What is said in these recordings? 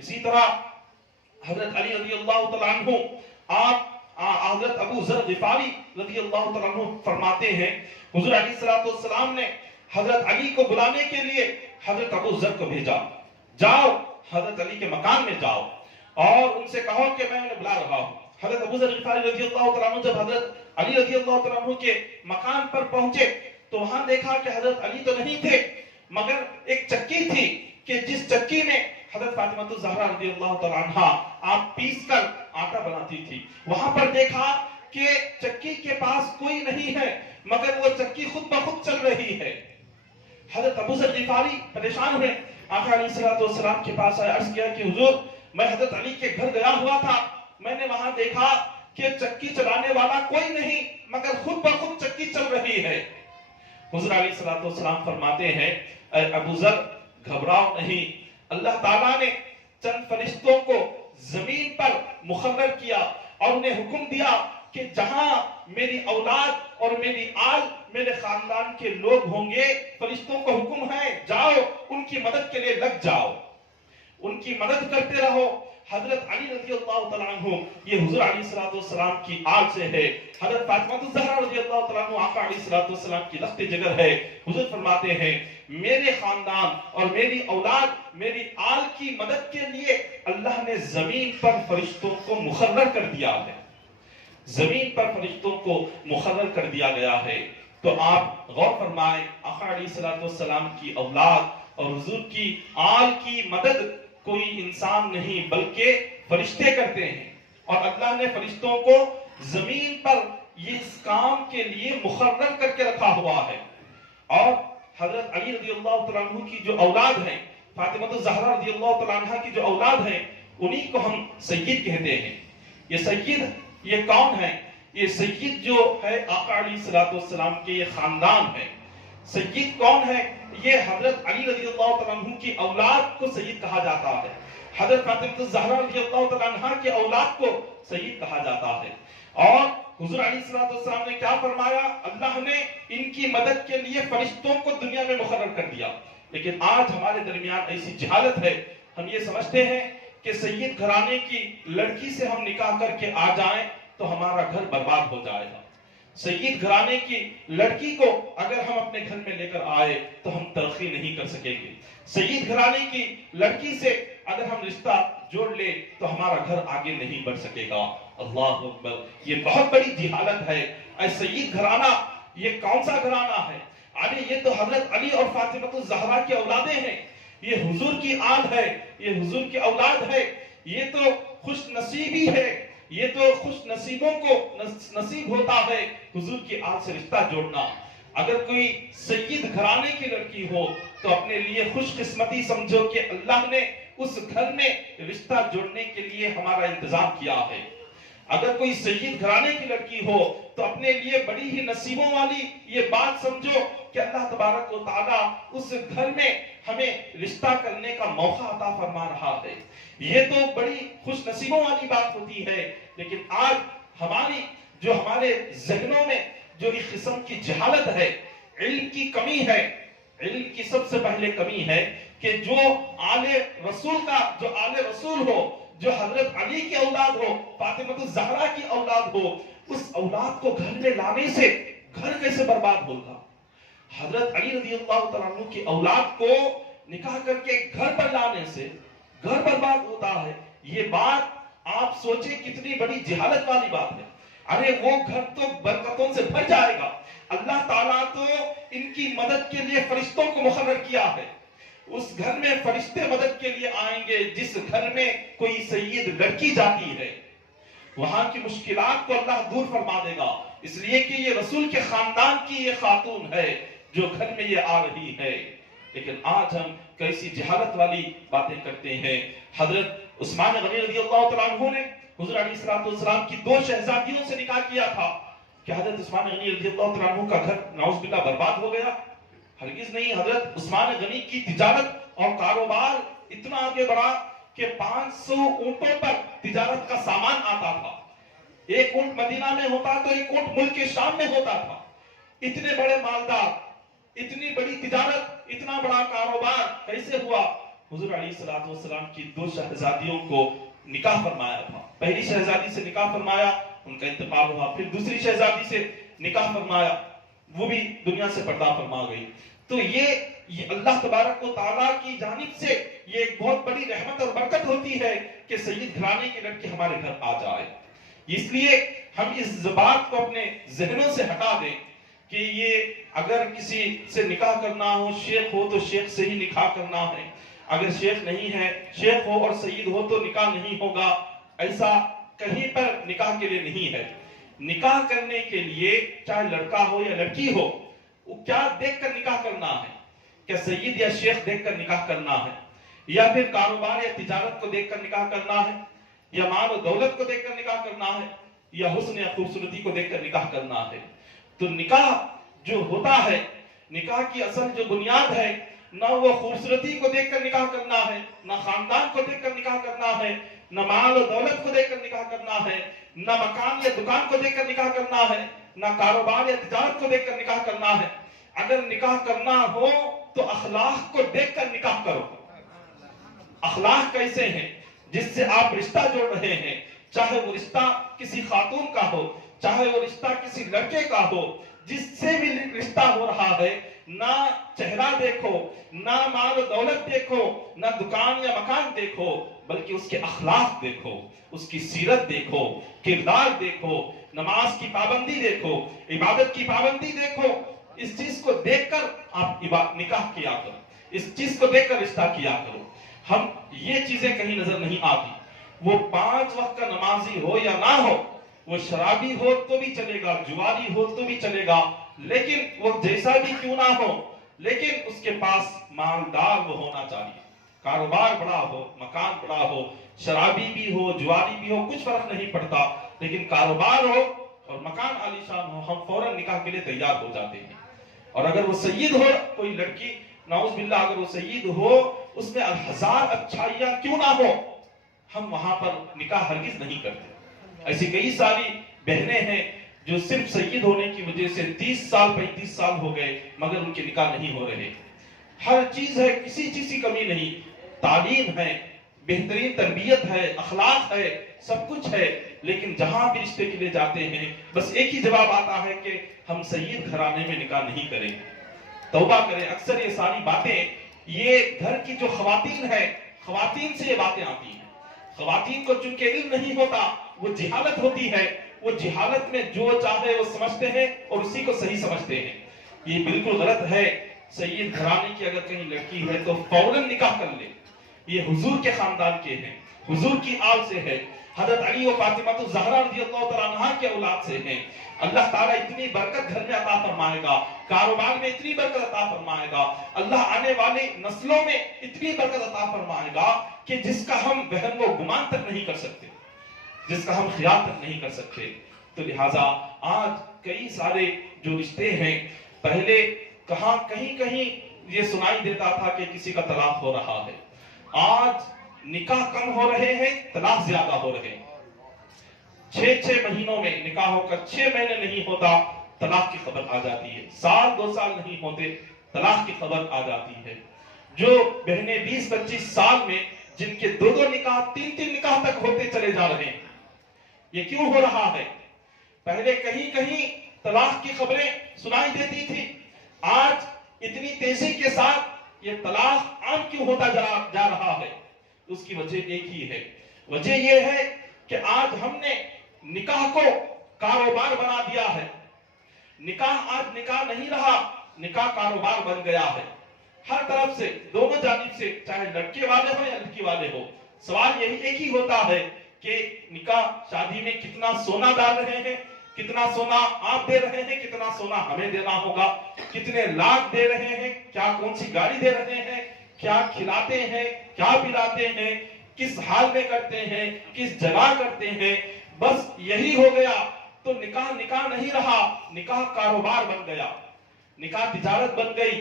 اسی طرح حضرت علی رضی اللہ تعالیٰ عنہ، آپ حضرت ابو ذر غفاری رضی اللہ تعالیٰ عنہ فرماتے ہیں حضور علیہ السلام نے حضرت علی کو بلانے کے لیے حضرت ابو ذر کو بھیجا، جاؤ حضرت علی کے مکان میں جاؤ اور ان سے کہو کہ میں انہیں بلا رہا ہوں۔ حضرت ابو ذر غفاری رضی اللہ تعالیٰ عنہ جب حضرت علی رضی اللہ تعالیٰ عنہ کے مکان پر پہنچے تو وہاں دیکھا کہ حضرت علی تو نہیں تھے، مگر ایک چکی تھی کہ جس چکی میں حضرت فاطمہ الزہرا رضی اللہ تعالیٰ عنہ آپ پیس کر آٹا بناتی تھی۔ وہاں پر دیکھا کہ چکی کے پاس کوئی نہیں ہے مگر وہ چکی خود بخود چل رہی ہے۔ حضرت ابو ذر غفاری پریشان ہوئے، آقا علیہ السلام کے پاس آئے، عرض کیا کہ حضور میں حضرت علی کے گھر گیا ہوا تھا، میں نے وہاں دیکھا کہ چکی چلانے والا کوئی نہیں مگر خود بخود چکی چل رہی ہے۔ حضور علیہ السلام فرماتے ہیں اے ابو ذر گھبراؤ نہیں، اللہ تعالیٰ نے چند فرشتوں کو زمین پر مقرر کیا اور انہیں حکم دیا کہ جہاں میری اولاد اور میری آل میرے خاندان کے لوگ ہوں گے، فرشتوں کو حکم ہے جاؤ ان کی مدد کے لیے لگ جاؤ، ان کی مدد کرتے رہو۔ حضرت علی رضی اللہ تعالیٰ عنہ یہ حضور علیہ السلام کی آل سے ہے، حضرت فاطمہ الزہرا رضی اللہ تعالیٰ عنہ آقا علیہ السلام کی لخت جگر ہے۔ حضور فرماتے ہیں میرے خاندان اور میری اولاد میری آل کی مدد کے لیے اللہ نے زمین پر فرشتوں کو مقرر کر دیا ہے، زمین پر فرشتوں کو مقرر کر دیا گیا ہے۔ تو آپ غور فرمائیں آقا علیہ السلام کی اولاد اور حضور کی آل کی مدد کوئی انسان نہیں بلکہ فرشتے کرتے ہیں، اور اللہ نے فرشتوں کو زمین پر اس کام کے لیے مقرر کر کے رکھا ہوا ہے۔ اور حضرت علی رضی اللہ تعالیٰ عنہ کی جو اولاد ہیں، فاطمہ الزہرا رضی اللہ تعالیٰ عنہ کی جو اولاد ہیں، انہی کو ہم سید کہتے ہیں۔ یہ سید یہ کون ہے؟ یہ سید جو ہے آقا علیہ السلام کے یہ خاندان ہے۔ سید کون ہے؟ یہ حضرت علی رضی اللہ تعالیٰ عنہ کی اولاد کو سید کہا جاتا ہے، حضرت فاطمہ الزہرا رضی اللہ تعالیٰ عنہ کی اولاد کو سید کہا جاتا ہے۔ اور حضور علیہ السلام نے کیا فرمایا؟ اللہ نے ان کی مدد کے لیے فرشتوں کو دنیا میں مقرر کر دیا۔ لیکن آج ہمارے درمیان ایسی جہالت ہے، ہم یہ سمجھتے ہیں کہ سید گھرانے کی لڑکی سے ہم نکاح کر کے آ جائیں تو ہمارا گھر برباد ہو جائے گا۔ سید گھرانے کی لڑکی کو اگر ہم اپنے گھر میں لے کر آئے تو ہم ترقی نہیں کر سکیں گے۔ سید گھرانے کی لڑکی سے اگر ہم رشتہ جوڑ لے تو ہمارا گھر آگے نہیں بڑھ سکے گا۔ اللہ اکبر، یہ بہت بڑی جہالت ہے۔ اے سید گھرانہ یہ کون سا گھرانہ ہے؟ علی یہ تو حضرت علی اور فاطمہ الزہرا کی اولادیں ہیں، یہ حضور کی آل ہے، یہ حضور کی اولاد ہے، یہ تو خوش نصیبی ہے، یہ تو خوش نصیبوں کو نصیب ہوتا ہے حضور کی آل سے رشتہ جوڑنا۔ اگر کوئی سید گھرانے کی لڑکی ہو تو اپنے لیے خوش قسمتی سمجھو کہ اللہ نے اس گھر میں رشتہ جوڑنے کے لیے ہمارا انتظام کیا ہے۔ اگر کوئی سید گھرانے کی لڑکی ہو تو اپنے لیے بڑی ہی نصیبوں والی یہ بات سمجھو کہ اللہ تبارک و تعالیٰ اس گھر میں ہمیں رشتہ کرنے کا موقع عطا فرما رہا ہے۔ یہ تو بڑی خوش نصیبوں والی بات ہوتی ہے۔ لیکن آج ہمارے ذہنوں میں جو اس قسم کی جہالت ہے، علم کی کمی ہے۔ علم کی سب سے پہلے کمی ہے کہ جو آل رسول ہو، جو حضرت علی کی اولاد ہو، فاطمہ الزہرا کی اولاد ہو، اس اولاد کو گھر میں لانے سے گھر کیسے برباد ہوگا؟ حضرت علی رضی اللہ تعالیٰ عنہ کی اولاد کو نکاح کر کے گھر پر لانے سے گھر برباد ہوتا ہے۔ یہ بات آپ سوچیں کتنی بڑی جہالت والی بات ہے۔ ارے وہ گھر تو برکتوں سے بھر جائے گا۔ اللہ تعالیٰ تو ان کی مدد کے لیے فرشتوں کو مقرر کیا ہے۔ اس گھر میں فرشتے مدد کے لیے آئیں گے جس گھر میں کوئی سید لڑکی جاتی ہے، وہاں کی مشکلات کو اللہ دور فرما دے گا، اس لیے کہ یہ رسول کے خاندان کی یہ خاتون ہے جو گھر میں یہ آ رہی ہے۔ لیکن آج ہم کیسی جہالت والی باتیں کرتے ہیں۔ حضرت عثمان غنی رضی اللہ تعالیٰ عنہ نے حضور علیہ السلام کی 2 شہزادیوں سے نکاح کیا تھا۔ کہ حضرت عثمان غنی رضی اللہ تعالیٰ عنہ کا گھر نعوذ باللہ برباد ہو گیا؟ ہرگز نہیں۔ حضرت عثمان غنی کی تجارت اور کاروبار اتنا آگے بڑھا کہ 500 اونٹوں پر تجارت کا سامان آتا تھا۔ ایک اونٹ مدینہ میں ہوتا تو ایک اونٹ ملک کے شام میں ہوتا تھا۔ اتنے بڑے مالدار، اتنی بڑی تجارت، اتنا بڑا کاروبار کیسے ہوا؟ हुजूर अलैहिस्सलाम की 2 शहजादियों को निकाह फरमाया था। पहली शहजादी से निकाह फरमाया, उनका इंतकाल हुआ, फिर दूसरी शहजादी से निकाह फरमाया, वो भी दुनिया से पर्दा फरमा गई। तो ये अल्लाह तबारक व तआला की जानिब से ये एक बहुत बड़ी रहमत और बरकत होती है कि सैयद घराने की लड़की हमारे घर आ जाए। इसलिए हम इस बात को अपने जहनों से हटा दें कि ये अगर किसी से निकाह करना हो, शेख हो तो शेख से ही निकाह करना है, अगर शेख नहीं है, शेख हो और सईद हो तो निकाह नहीं होगा, ऐसा कहीं पर निकाह के लिए नहीं है। निकाह करने के लिए चाहे लड़का हो या लड़की हो, वो क्या देखकर निकाह करना है? क्या सईद या शेख देखकर निकाह करना है, या फिर कारोबार या तिजारत को देखकर निकाह करना है, या माल और दौलत को देखकर निकाह करना है, या हुस्न या खूबसूरती को देखकर निकाह करना है? तो निकाह जो होता है, निकाह की असल जो बुनियाद है, न वो खूबसूरती को देखकर निकाह करना है, न खानदान को देखकर निकाह करना है, न माल और दौलत को देखकर निकाह करना है, न मकान या दुकान को देखकर निकाह करना है, न कारोबार या तिजारत को देखकर निकाह करना है। अगर निकाह करना हो तो अखलाक को देखकर निकाह करो। अखलाक कैसे हैं जिससे आप रिश्ता जोड़ रहे हैं, चाहे वो रिश्ता किसी खातून का हो, चाहे वो रिश्ता किसी लड़के का हो, जिससे भी रिश्ता हो रहा है, ना चेहरा देखो, ना माल और दौलत देखो, ना दुकान या मकान देखो, बल्कि उसके अखलाक देखो, उसकी सीरत देखो, किरदार देखो, नमाज की पाबंदी देखो, इबादत की पाबंदी देखो। इस चीज को देखकर आप निकाह किया करो, इस चीज को देखकर रिश्ता किया करो। हम ये चीजें कहीं नजर नहीं आती। वो 5 वक्त का नमाजी हो या ना हो, वो शराबी हो तो भी चलेगा, जुआरी हो तो भी चलेगा, लेकिन वो जैसा भी क्यों ना हो, लेकिन उसके पास मालदार वो होना चाहिए। कारोबार बड़ा हो, मकान बड़ा हो, शराबी भी हो, जुआरी भी हो, कुछ फर्क नहीं पड़ता, लेकिन कारोबार हो और मकान आलीशान हो, हम फौरन निकाह के लिए तैयार हो जाते हैं। और अगर वो सईद हो, कोई लड़की नाउज़ बिल्लाह अगर वो सईद हो, उसमें 1000 अच्छाइयां क्यों ना हो, हम वहां पर निकाह हरगिज नहीं करते। ऐसी कई सारी बहनें हैं जो सिर्फ सईद होने की वजह से 30 साल 35 साल हो गए मगर उनके निकाह नहीं हो रहे। हर चीज है, किसी चीज की कमी नहीं, तालीम है, बेहतरीन तरबियत है, अखलाक है, सब कुछ है, लेकिन जहां भी रिश्ते के लिए जाते हैं बस एक ही जवाब आता है कि हम सईद घराने में निकाह नहीं करेंगे। तौबा करें। अक्सर ये सारी बातें, ये घर की जो खवातीन है, खवातीन से ये बातें आती हैं। खवातीन को चूंकि इल्म नहीं होता, वो जिहालत होती है, वो जिहालत में जो चाहे वो समझते हैं और उसी को सही समझते हैं। ये बिल्कुल गलत है। सईद घराने की अगर कहीं लड़की है तो फौरन निकाह कर ले। ये हुजूर के खानदान के हैं, हुजूर की आल से है, हजरत अली और फातिमा तो ज़हरा रज़ियल्लाहु तआला अन्हा के औलाद से हैं। अल्लाह ताला इतनी बरकत घर में अता फरमाएगा, कारोबार में इतनी बरकत अता फरमाएगा, अल्लाह आने वाली नस्लों में इतनी बरकत अता फरमाएगा कि जिसका हम वहम व गुमान तक नहीं कर सकते, जिसका हम ख्याल तक नहीं कर सकते। तो लिहाजा आज कई सारे जो रिश्ते हैं, पहले कहीं कहीं ये सुनाई देता था कि किसी का तलाक हो रहा है, आज निकाह कम हो रहे हैं, तलाक ज्यादा हो रहे हैं। 6 महीनों में निकाह होकर 6 महीने नहीं होता, तलाक की खबर आ जाती है। साल 2 साल नहीं होते, तलाक की खबर आ जाती है। जो बहनें 20-25 साल में जिनके 2 निकाह 3 निकाह तक होते चले जा रहे हैं, ये क्यों हो रहा है? पहले कहीं कहीं तलाक की खबरें सुनाई देती थी, आज इतनी तेजी के साथ ये तलाक आम क्यों होता जा रहा है? उसकी वजह एक ही है। वजह यह है कि आज हमने निकाह को कारोबार बना दिया है। निकाह आज निकाह नहीं रहा, निकाह कारोबार बन गया है। हर तरफ से, दोनों जानिब से, चाहे लड़के वाले हो या लड़की वाले हो, सवाल यही एक ही होता है कि निकाह शादी में कितना सोना डाल रहे हैं, कितना सोना आप दे रहे हैं, कितना सोना हमें देना होगा, कितने लाख दे रहे हैं, क्या कौन सी गाड़ी दे रहे हैं, क्या खिलाते हैं, क्या पिलाते हैं, किस हाल में करते हैं, किस जगह करते हैं, बस यही हो गया। तो निकाह निकाह नहीं रहा, निकाह कारोबार बन गया, निकाह तिजारत बन गई।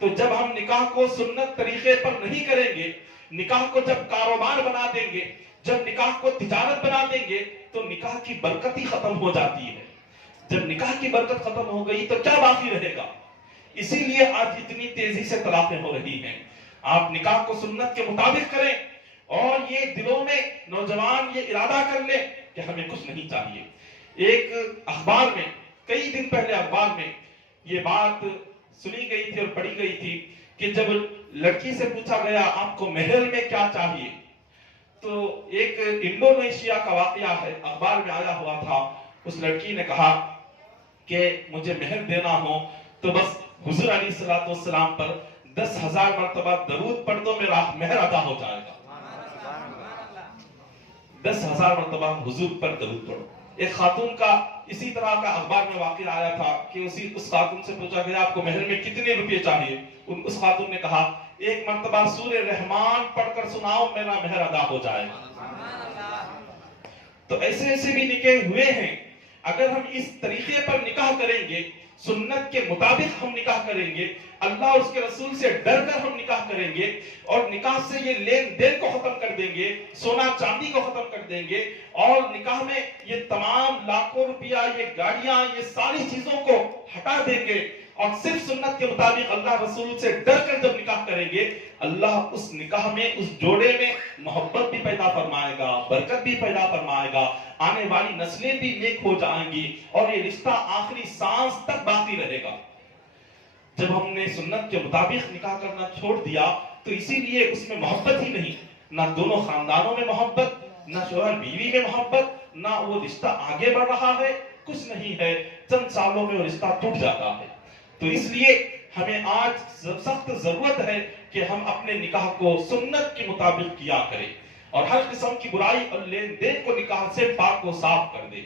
तो जब हम निकाह को सुन्नत तरीके पर नहीं करेंगे, निकाह को जब कारोबार बना देंगे, जब निकाह को तिजारत बना देंगे, तो निकाह की बरकत ही खत्म हो जाती है। जब निकाह की बरकत खत्म हो गई तो क्या बाकी रहेगा? इसीलिए आज इतनी तेजी से तलाकें हो रही हैं। आप निकाह को सुन्नत के मुताबिक करें और ये दिलों में नौजवान ये इरादा कर ले कि हमें कुछ नहीं चाहिए। एक अखबार में कई दिन पहले अखबार में ये बात सुनी गई थी और पढ़ी गई थी कि जब लड़की से पूछा गया आपको महल में क्या चाहिए, तो एक इंडोनेशिया का वाकया है, अखबार में आया हुआ था। उस लड़की ने कहा कि मुझे महल देना हो तो बस हुजूर अलैहिस्सलाम पर 10,000 मरतबा दरूद पढ़ दो, मेरा महर अदा हो जाएगा। 10,000 मरतबा हुजूर पर दरूद पढ़ो। एक खातून का इसी तरह का अखबार में वाकया आया था कि उस खातून से पूछा गया आपको महल में कितने रुपए चाहिए। उस खातून ने कहा एक मरतबा सूरे रहमान पढ़कर सुनाओ, मेरा महर अदा हो जाएगा। तो ऐसे ऐसे भी निकाह हुए हैं। अगर हम इस तरीके पर निकाह करेंगे, सुन्नत के मुताबिक हम निकाह करेंगे, अल्लाह और उसके रसूल से डर कर हम निकाह करेंगे और निकाह से ये लेन देन को खत्म कर देंगे, सोना चांदी को खत्म कर देंगे और निकाह में ये तमाम लाखों रुपया, ये गाड़ियां, ये सारी चीजों को हटा देंगे और सिर्फ सुन्नत के मुताबिक अल्लाह रसूल से डर कर जब निकाह करेंगे, अल्लाह उस निकाह में, उस जोड़े में मोहब्बत भी पैदा फरमाएगा, बरकत भी पैदा फरमाएगा, आने वाली नस्लें भी नेक हो जाएंगी और ये रिश्ता आखिरी सांस तक बाकी रहेगा। जब हमने सुन्नत के मुताबिक निकाह करना छोड़ दिया तो इसीलिए उसमें मोहब्बत ही नहीं, ना दोनों खानदानों में मोहब्बत, ना शौहर बीवी में मोहब्बत, ना वो रिश्ता आगे बढ़ रहा है, कुछ नहीं है, चंद सालों में वो रिश्ता टूट जाता है। तो इसलिए हमें आज सख्त जरूरत है कि हम अपने निकाह को सुन्नत के मुताबिक किया करें और हर किस्म की बुराई और लेन देन को निकाह से पाक को साफ कर दें।